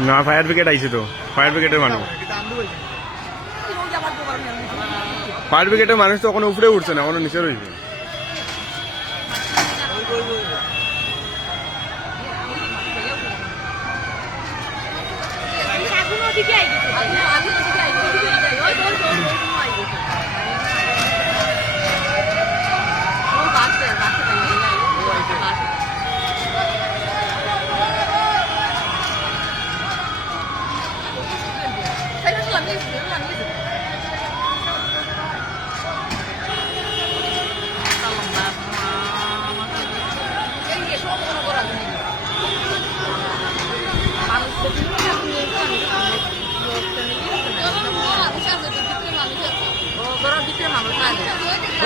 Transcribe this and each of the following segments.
না fire brigade আইছে তো। ফায়ার ব্রিগেডের মানুষ। ফায়ার ব্রিগেডের মানুষ তো এখনও উপরে উঠছে না এখনও নিচে রয়েছে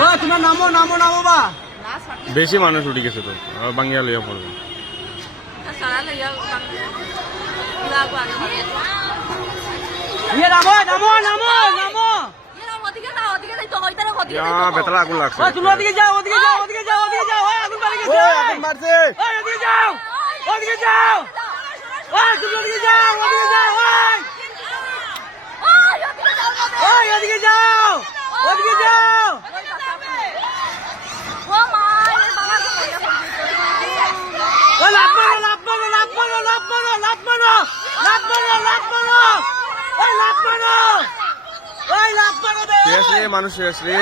ও তোমার নামো নামো নামো বা। বেশি মানুষ উঠে গেছে তো। বাঙ্গিয়া লইয়া পড়বে। ইয়ে নামো নামো নামো নামো। বেতলা আগুন লাগছে। তুমি ওদিকে যাও ওদিকে যাও ওদিকে যাও ওদিকে যাও। আগুন বাড়ি গেছে। মারছে ওদিকে যাও ওদিকে যাও। তুমি ওদিকে যাও ওদিকে যাও ওই। ওই ওদিকে যাও ওদিকে যাও ও লাভ মারো লাভ মারো লাভ মারো লাভ মারো লাভ মারো লাভ মারো ওই লাভ মারো ওই লাভ মারো শেষ রে মানুষ শেষ রে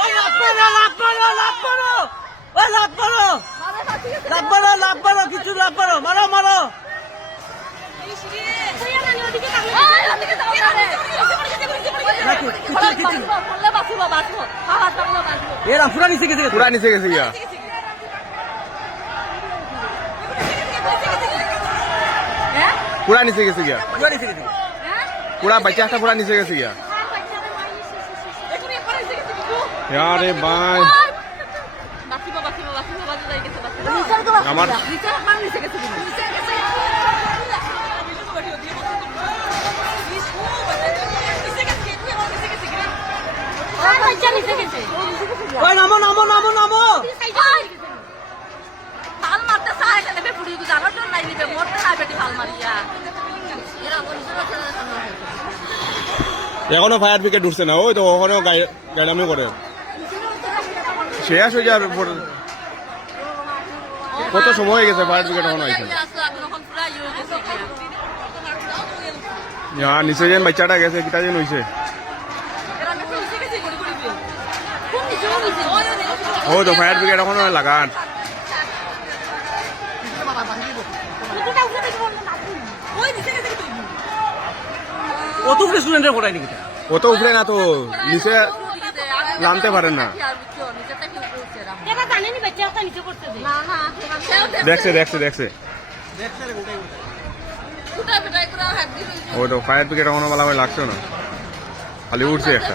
ওই লাভ মারো লাভ মারো লাভ মারো ওই লাভ মারো লাভ মারো লাভ মারো কিছু লাভ মারো মারো মারো এরা পুরা নিচে গেছে পুরা নিচে গেছে পুরা নিচে গেছে গিয়া। পুরা নিচে গেছে। পুরা নিচে গেছে গিয়া। আরে ভাই আমার নামো নামো নামো নামো। এখনও ফায়ার ব্রিগেড উঠছে না। ওই তো ওখানে গাইলামি করে। শেষ হয়ে যাবে। কত সময় হয়ে গেছে ফায়ার ব্রিগেড এখনও আইছে? না। ইয়া নিচে যে বাচ্চাটা গেছে, কিটা যেন হইছে। ও তো ফায়ার ব্রিগেড এখনও লাগান। কত স্টুডেন্টের পড়াই নাকি কত উপরে না তো নিচে নামতে পারেন না। দেখছে দেখছে দেখছে। ও তো ফায়ার ব্রিগেড এখনও বলা লাগছে না। খালি উঠছে একটা।